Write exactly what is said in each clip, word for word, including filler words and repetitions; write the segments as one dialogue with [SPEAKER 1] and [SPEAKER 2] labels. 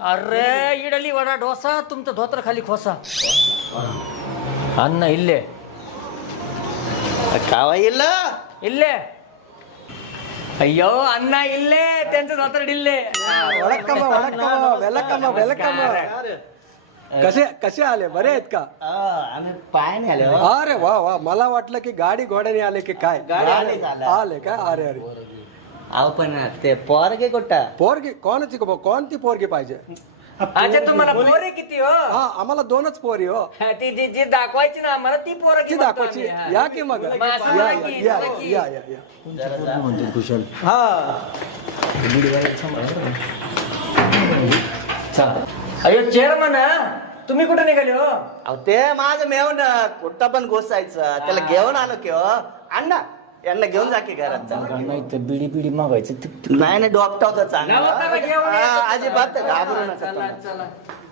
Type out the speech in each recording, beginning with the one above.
[SPEAKER 1] अरे इडली वडा डोसा तुमचं धोतर खाली खोसा अन्न इल्ले
[SPEAKER 2] कावा ಇಲ್ಲ
[SPEAKER 1] इल्ले अय्यो अन्न इल्ले त्यांचं धोतर डिल्ले
[SPEAKER 3] वळकಮ್ಮ वळकಮ್ಮ वेलकಮ್ಮ वेलकಮ್ಮ कसे कसे आले बरे आहेत का
[SPEAKER 2] आम्ही पायाने आले
[SPEAKER 3] अरे वा वा मला वाटलं की गाडी घोड्याने आले की काय
[SPEAKER 2] गाडी झालं.
[SPEAKER 3] आले का अरे अरे
[SPEAKER 2] अहो पण ते पोरगे कुठं
[SPEAKER 3] पोरगी कोणाची कोणती पोरगी पाहिजे
[SPEAKER 1] अच्छा तुम्हाला पोरे किती हो
[SPEAKER 3] हा आम्हाला दोनच पोरी हो
[SPEAKER 1] ती जी जी दाखवायची ना आम्हाला ती पोरं
[SPEAKER 3] ती दाखवायची या की मग
[SPEAKER 1] मग असं
[SPEAKER 3] या
[SPEAKER 1] बोला की,
[SPEAKER 3] या
[SPEAKER 1] बोला की.
[SPEAKER 3] या या या
[SPEAKER 4] कुशल
[SPEAKER 3] हा
[SPEAKER 1] अयो चेअरमन तुम्ही कुठे निघाले हो
[SPEAKER 2] अहो ते माझं मेवून कुठं पण घुसायचं त्याला घेऊन आलो की हो अण्णा यांना घेऊन जा की घरात जा.
[SPEAKER 4] नाही तर बिडी बिडी मागायचं
[SPEAKER 2] नाही नाही डॉक्टर होतं चांगलं
[SPEAKER 1] गावात नका घेऊन
[SPEAKER 2] हा,
[SPEAKER 1] यायचं.
[SPEAKER 2] अजिबात घाबरू नका
[SPEAKER 1] चला
[SPEAKER 2] तुम्ही.
[SPEAKER 1] चला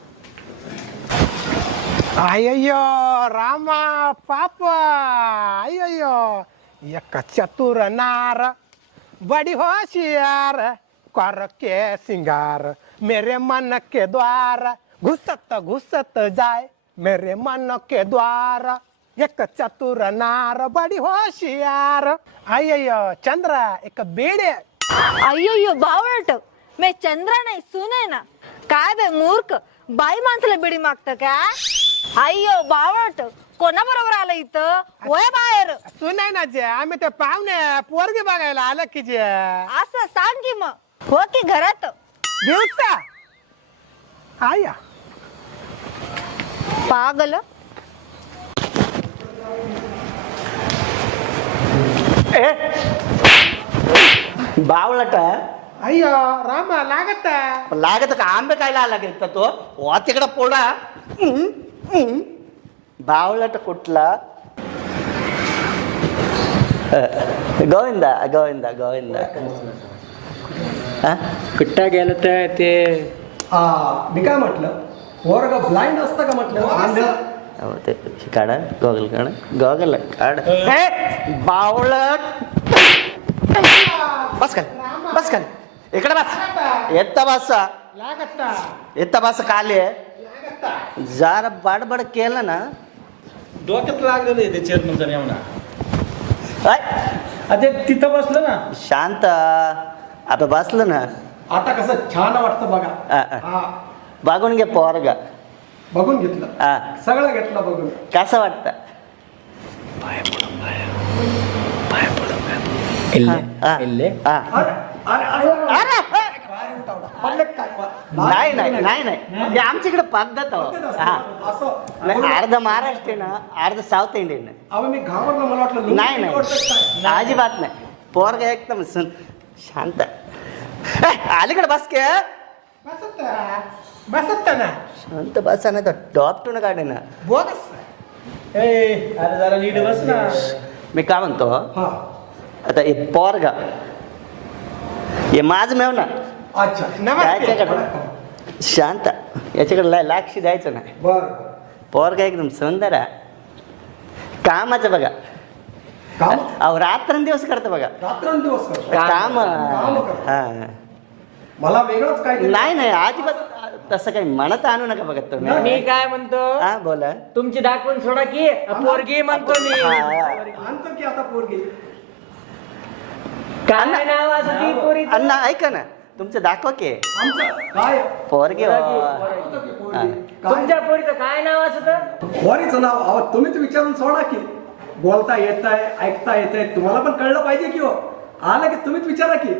[SPEAKER 5] अय्यो रामा पापा अय्यो एक चतुर नार बड़ी होशियार कर के सिंगार मेरे मन के द्वार घुसत घुसत जाए मेरे मन के द्वार एक चतुर नार बड़ी होशियार अय्यो चंद्रा एक बेड़े
[SPEAKER 6] अय्यो बावळट मी चंद्रा नाही सुने ना काय बे मूर्ख बाई माणसाला बिडी मागत का अय्यो बावळट कोणा बरोबर आलं इथं वय बाहेर
[SPEAKER 5] सुनाय ना जे आम्ही ते पाहुणे पोरगी बघायला आलं की जे
[SPEAKER 6] असं सांग की मग हो की घरात
[SPEAKER 5] दिवसा आया
[SPEAKER 6] पागल
[SPEAKER 2] बावळट
[SPEAKER 5] अय्यो रामा लागत
[SPEAKER 2] लागत का आंबे खायला आला गेल तो वा तिकडं पोडा हम्म, हम्म. बावळट कुठला गोविंदा गोविंदा गोविंदा हा?
[SPEAKER 1] कुठं गेलं तर ते
[SPEAKER 3] आ, मी काय म्हटलं पोरग ब्लाइंड असतं का म्हटलं आंधळं?
[SPEAKER 2] अहो, ते हे काढा गॉगल काढा गॉगल काढ ए, बावळट बस खाली बस खाली इकडे बस येत बस
[SPEAKER 5] लागत
[SPEAKER 2] येत बस काले जरा बडबड केलं ना
[SPEAKER 4] डोक्यात लागलेलं आहे ते चेअरमनचा नेमना
[SPEAKER 2] ऐ,
[SPEAKER 4] ते तिथं बसलं ना
[SPEAKER 2] शांत आता बसलं ना
[SPEAKER 3] आता कसं छान वाटतं बघा
[SPEAKER 2] आ, आ.
[SPEAKER 3] हा
[SPEAKER 2] बघून घे पोरगा
[SPEAKER 3] बघून घेतलं
[SPEAKER 2] हा
[SPEAKER 3] सगळं घेतलं बघून
[SPEAKER 2] कसं वाटतं
[SPEAKER 1] इल्ले
[SPEAKER 2] हा,
[SPEAKER 1] इल्ले
[SPEAKER 2] हा.
[SPEAKER 3] अरे अरे अरे
[SPEAKER 2] अरे, अरे.
[SPEAKER 3] पडले काय
[SPEAKER 2] नाही नाही नाही नाही हे आमच्याकडे पद्धत हो. हा
[SPEAKER 3] असं
[SPEAKER 2] नाही, अर्ध महाराष्ट्र ना अर्ध साऊथ इंडियन आहे.
[SPEAKER 3] अहो मी घाबरलो मला वाटलं लुंगी
[SPEAKER 2] नाही
[SPEAKER 3] निवडतात
[SPEAKER 2] नाही अजिबात नाही पोरगा एकदम सुन शांत ए, अलीकडे बस के
[SPEAKER 5] बसत बसत ना
[SPEAKER 2] शांत बसा नाही तर टॉप टू न काढे ना
[SPEAKER 5] बोगस
[SPEAKER 4] ए अरे जरा नीट बस ना
[SPEAKER 2] मी काय म्हणतो
[SPEAKER 3] हा
[SPEAKER 2] आता हे पोरगा हे माझ मेव ना
[SPEAKER 3] अच्छा
[SPEAKER 5] नमस्ते
[SPEAKER 2] याच्याकडे शांत याच्याकडे ला- लक्ष द्यायचं नाही
[SPEAKER 3] बर
[SPEAKER 2] पोरगा एकदम सुंदर आहे कामाचं बघा
[SPEAKER 3] काम
[SPEAKER 2] अहो रात्रंदिवस करतो बघा
[SPEAKER 3] रात्रंदिवस करतो
[SPEAKER 2] काम
[SPEAKER 3] काम करतो.
[SPEAKER 2] हा
[SPEAKER 3] मला वेगळंच काय
[SPEAKER 2] नाही नाही अजिबात तसं काही म्हणत आणू नका बघा तुम्ही
[SPEAKER 1] मी काय म्हणतो
[SPEAKER 2] हा बोला
[SPEAKER 1] तुमची दाखवून सोडा की पोरगी म्हणतो मी
[SPEAKER 2] हा.
[SPEAKER 3] आणतो की आता पोरगी
[SPEAKER 1] काय नाव असं ती पोरी
[SPEAKER 2] अण्णा ऐका ना तुमचं दाखवा की
[SPEAKER 3] आमचं काय
[SPEAKER 2] पोरगे हो.
[SPEAKER 3] आणतो की पोरगी काय
[SPEAKER 1] तुमच्या पोरीचं काय नाव असत
[SPEAKER 3] पोरीचं नाव अहो तुम्हीच विचारून सोडा की बोलता येत आहे ऐकता येत आहे तुम्हाला पण कळलं पाहिजे की हो आलं की तुम्हीच विचारा की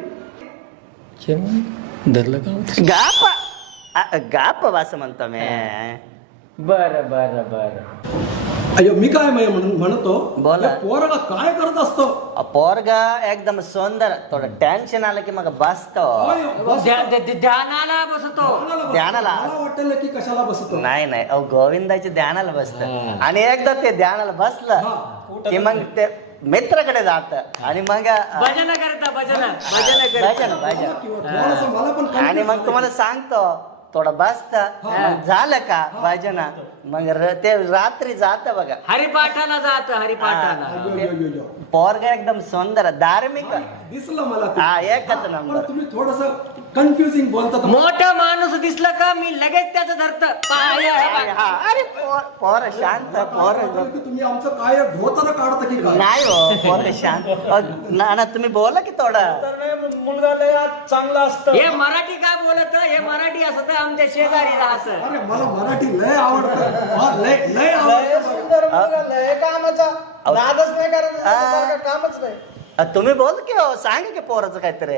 [SPEAKER 4] धरलं का
[SPEAKER 2] गाप आ, गाप असं म्हणतो मी
[SPEAKER 1] बर बर बर
[SPEAKER 3] अयो मी काय म्हण- म्हणून म्हणतो
[SPEAKER 2] बोला.
[SPEAKER 3] या पोराला काय करत असतो
[SPEAKER 2] अ, पोरगा एकदम सुंदर थोडं टेन्शन आलं की मग बसतो
[SPEAKER 3] अय, बस.
[SPEAKER 1] ध्यानाला बसतो
[SPEAKER 3] बसतो.
[SPEAKER 2] ध्यानाला.
[SPEAKER 3] मला वाटलं की कशाला बसतो
[SPEAKER 2] नाही नाही अहो गोविंदाच्या ध्यानाला बसत आणि एकदा ते ध्यानाला बसलं की मग ते मित्राकडे जात आणि मग अ,
[SPEAKER 1] भजन करता भजन भजन
[SPEAKER 2] भजन
[SPEAKER 1] करता
[SPEAKER 2] भजन
[SPEAKER 3] किंवा थोडंसं मला पण
[SPEAKER 2] आणि
[SPEAKER 3] confuse
[SPEAKER 2] मग तुम्हाला सांगतो थोडं बसत मग झालं का भजना मग र- ते रात्री जात बघा
[SPEAKER 1] हरिपाठाला जात हरिपाठाला
[SPEAKER 3] यो, यो, यो, यो.
[SPEAKER 2] पोरगा एकदम सुंदर धार्मिक
[SPEAKER 3] दिसलं मला ते.
[SPEAKER 2] हा एकच
[SPEAKER 3] पण
[SPEAKER 2] नंबर
[SPEAKER 3] तुम्ही थोडस कन्फ्युजिंग बोलता तर-
[SPEAKER 1] मोठा माणूस माणूस दिसलं का मी लगेच त्याचं धरत
[SPEAKER 2] अरे पोर पोर शांत पोर
[SPEAKER 3] तुम्ही आमचं काय धोतर काढता की काय
[SPEAKER 2] नाही हो पोर शांत अ, ना ना तुम्ही बोला की थोडं
[SPEAKER 4] तर नाही मुलगा लय आज चांगला असतं
[SPEAKER 1] हे मराठी काय बोलत हे मराठी असत आमच्या शेजारी राहत.
[SPEAKER 3] अरे मला मराठी लय आवडतं हा, लय लय
[SPEAKER 4] लय
[SPEAKER 3] आवडतं
[SPEAKER 4] सुंदर मुलगा लय कामाचा
[SPEAKER 2] अहो.
[SPEAKER 4] नादच नाही करायचं
[SPEAKER 2] आ.
[SPEAKER 4] त्याच्यासारखं कामच नाही
[SPEAKER 2] अ, तुम्ही बोल की हो सांगा की पोराचं काहीतरी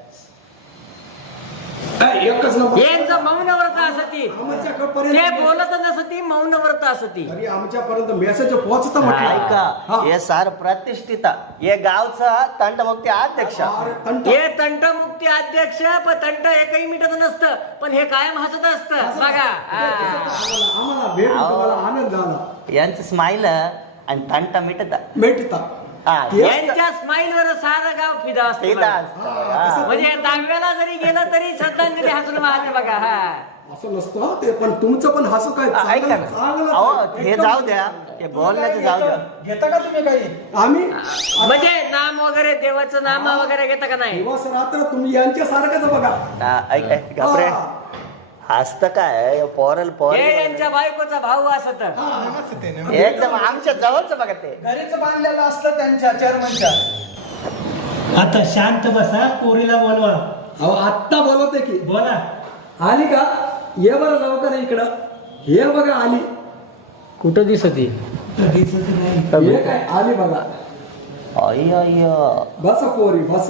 [SPEAKER 3] काय, एकच नंबर
[SPEAKER 1] यांचं मौन व्रत असती
[SPEAKER 3] आमच्यापर्यंत
[SPEAKER 1] ते बोलत नसती मौन व्रत असती.
[SPEAKER 3] तरी आमच्यापर्यंत मेसेज पोहोचत म्हटलं
[SPEAKER 2] ऐका
[SPEAKER 3] हा.
[SPEAKER 2] हे सार प्रतिष्ठित हे गावचा तंडमुक्ती अध्यक्ष
[SPEAKER 3] अरे, तंट.
[SPEAKER 1] हे तंटमुक्ती अध्यक्ष पण तंट एकही मिटत नसतं पण हे कायम हसत असतं बघा हा.
[SPEAKER 3] आम्हाला आम्हाला भेटून
[SPEAKER 2] अहो.
[SPEAKER 3] तुम्हाला आनंद झाला
[SPEAKER 2] यांचं स्माईल आणि तंट मिटत
[SPEAKER 3] भेटता
[SPEAKER 2] हा
[SPEAKER 1] यांच्या स्माईल वर सारं गाव फिदा असतं
[SPEAKER 2] फिदा
[SPEAKER 1] बघा.
[SPEAKER 2] असतं. हा.
[SPEAKER 1] म्हणजे दहाव्याला जरी गेलं तरी श्रद्धांजली हसून वाहते बघा हा.
[SPEAKER 3] असं नसतं हा ते पण तुमचं पण हसू काय
[SPEAKER 2] ऐका
[SPEAKER 3] चांगलं-
[SPEAKER 2] ना
[SPEAKER 3] चांगलं
[SPEAKER 2] अहो
[SPEAKER 3] आहे.
[SPEAKER 2] हे
[SPEAKER 3] एकदम-
[SPEAKER 2] जाऊ द्या हे बोलण्याचं जाऊ द्या
[SPEAKER 4] घेता का तुम्ही काही
[SPEAKER 3] आम्ही
[SPEAKER 1] म्हणजे नाम वगैरे देवाचं नाम वगैरे घेता का नाही.
[SPEAKER 3] दिवस रात्र तुम्ही यांच्या सारखंच बघा
[SPEAKER 2] हा, ऐक ऐक घाबरे
[SPEAKER 3] हा.
[SPEAKER 2] हसत काय पोरल पोर
[SPEAKER 1] हे यांच्या बायकोचा भाऊ असत.
[SPEAKER 2] एकदम आमच्या जवळच बघा ते
[SPEAKER 4] घरीच बांधलेलं असतं त्यांच्या चेअरमनच्या
[SPEAKER 7] आता शांत बसा पोरीला बोलवा
[SPEAKER 3] अहो आत्ता बोलवते की
[SPEAKER 7] बोला
[SPEAKER 3] आली का ये बरं लवकर इकडं हे बघा आली
[SPEAKER 1] कुठं दिसत
[SPEAKER 7] दिसत नाही
[SPEAKER 3] हे काय आली बघा
[SPEAKER 2] अय अय
[SPEAKER 3] बस पोरी बस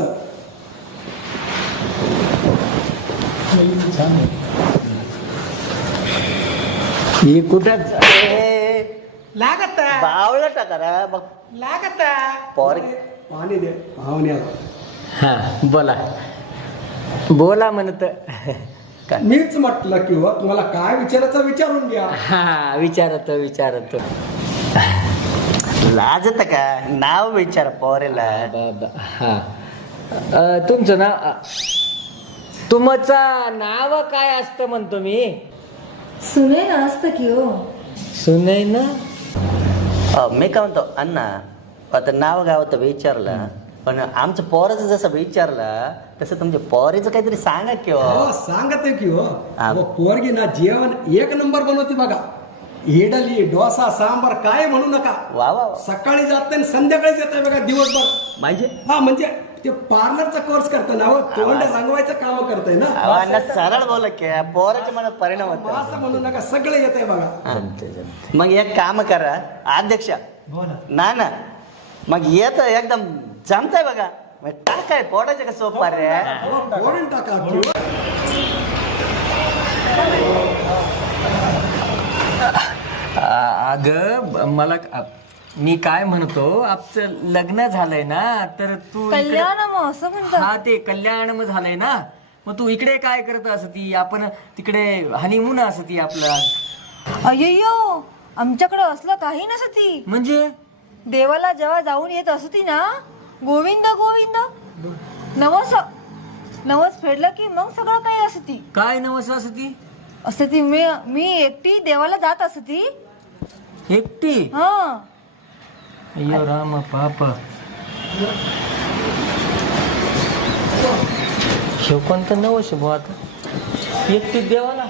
[SPEAKER 1] ही कुठं
[SPEAKER 7] लागत
[SPEAKER 2] बावळ टाका मग
[SPEAKER 7] लागत
[SPEAKER 2] पोर
[SPEAKER 3] पाणी दे पाहुण्याला
[SPEAKER 1] हा बोला बोला म्हणत.
[SPEAKER 3] मीच म्हटलं की हो तुम्हाला काय विचारायचं विचारून घ्या
[SPEAKER 1] हा विचारत विचारत
[SPEAKER 2] लाजत का नाव विचार पोरेला
[SPEAKER 1] बाबा हा अ, तुमचं नाव अ, तुमचं नाव काय असतं म्हणतो मी.
[SPEAKER 6] सुने ना असतं की हो.
[SPEAKER 1] सुने ना
[SPEAKER 2] अ, मी काय म्हणतो अण्णा आता नाव गाव तर विचारलं पण आमचं पोराचं जसं विचारलं तसं तुमच्या पोरीचं काहीतरी सांगा की हो.
[SPEAKER 3] हो सांगते की हो
[SPEAKER 2] हा.
[SPEAKER 3] अहो, पोरगी ना जेवण एक नंबर बनवते बघा इडली डोसा सांबार काय म्हणू नका
[SPEAKER 2] वा वा वा.
[SPEAKER 3] सकाळी जाते आणि संध्याकाळीच येते बघा दिवसभर
[SPEAKER 2] म्हणजे
[SPEAKER 3] हा म्हणजे ते पार्लरचा कोर्स करतं ना हो तोंड रंगवायचं काम करतंय ना
[SPEAKER 2] अहो, अण्णा सरळ बोल की पोराच्या मनात परिणाम
[SPEAKER 3] असं
[SPEAKER 2] होतो
[SPEAKER 3] म्हणू नका सगळं येत आहे बघा
[SPEAKER 2] हा. मग एक काम करा अध्यक्ष
[SPEAKER 7] बोला
[SPEAKER 2] ना ना मग येत एकदम जमतंय बघा मग टाकाय पोटाचे का सोपा रे
[SPEAKER 3] अहो, फोडून टाका की हो.
[SPEAKER 1] अग मला मी काय म्हणतो आमचं लग्न झालंय ना तर तू इकडे-
[SPEAKER 6] कल्याण मग असं म्हणतात.
[SPEAKER 1] हा ते कल्याण मग झालंय ना मग तू इकडे काय करत असती आपण तिकडे हनीमून असती आपला
[SPEAKER 6] अय्यो आमच्याकडे असलं काही नसती.
[SPEAKER 1] म्हणजे
[SPEAKER 6] देवाला जेव्हा जाऊन येत असती ना गोविंद गोविंद नवस नवस फेडलं की मग सगळं काही असती
[SPEAKER 1] काय नवस असती
[SPEAKER 6] असती. मी मी एकटी देवाला जात असती.
[SPEAKER 1] एकटी.
[SPEAKER 6] हा
[SPEAKER 1] अय्यो राम पाप शिव कोणतं नवस आहे बुवा आता एकटी देवाला.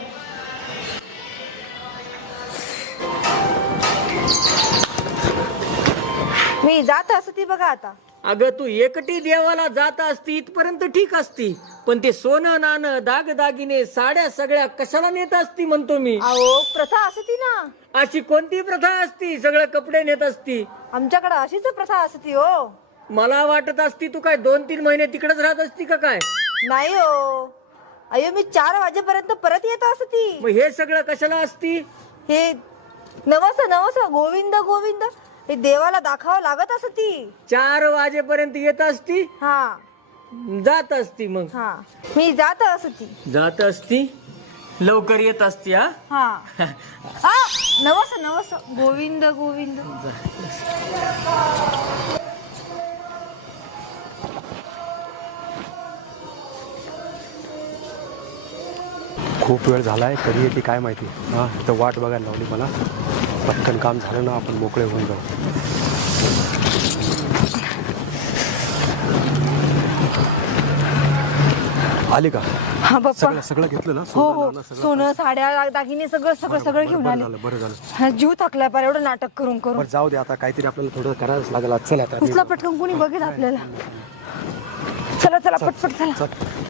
[SPEAKER 6] मी जात असती बघा आता.
[SPEAKER 1] अगं तू एकटी देवाला जात असती इथपर्यंत ठीक असती पण ते सोनं नाणं दाग दागिने साड्या सगळ्या कशाला नेत असती म्हणतो मी.
[SPEAKER 6] अहो प्रथा असती ना.
[SPEAKER 1] अशी कोणती प्रथा असती सगळं कपडे नेत असती.
[SPEAKER 6] आमच्याकडे अशीच प्रथा असती हो.
[SPEAKER 1] मला वाटत असती तू काय दोन तीन महिने तिकडेच राहत असती का काय.
[SPEAKER 6] नाही हो अयो मी चार वाजेपर्यंत परत येत असती.
[SPEAKER 1] मग हे सगळं कशाला असती.
[SPEAKER 6] हे नवस नवस गोविंद गोविंद हे देवाला दाखवावं लागत असती.
[SPEAKER 1] चार वाजेपर्यंत येत असती
[SPEAKER 6] हा
[SPEAKER 1] जात असती मग
[SPEAKER 6] हा मी जात असती.
[SPEAKER 1] जात असती लवकर येत असती. हा
[SPEAKER 6] हा हा नवस नवस गोविंद गोविंद.
[SPEAKER 8] खूप वेळ झाला आहे कधी येते काय माहिती हां इथं वाट बघायला लावली मला पटकन काम झालं ना आपण मोकळे होऊन जाऊ आली का
[SPEAKER 6] हा बाप्पा
[SPEAKER 8] सगळं सगळं घेतलं ना
[SPEAKER 6] हो
[SPEAKER 8] सोनं,
[SPEAKER 6] हो
[SPEAKER 8] नाणं सगळं?
[SPEAKER 6] सोनं साड्या दागिने सगळं सगळं सगळं
[SPEAKER 8] बरं,
[SPEAKER 6] घेऊन
[SPEAKER 8] बरं
[SPEAKER 6] आले
[SPEAKER 8] झालं बरं झालं
[SPEAKER 6] हा, जीव थकलाय पार एवढं नाटक करून करून
[SPEAKER 8] बरं जाऊ दे आता काहीतरी आपल्याला थोडं करायलाच लागेल आज. चल आता
[SPEAKER 6] उचला पटकन कोणी बघेल आपल्याला चला चला पटपट चला
[SPEAKER 8] चल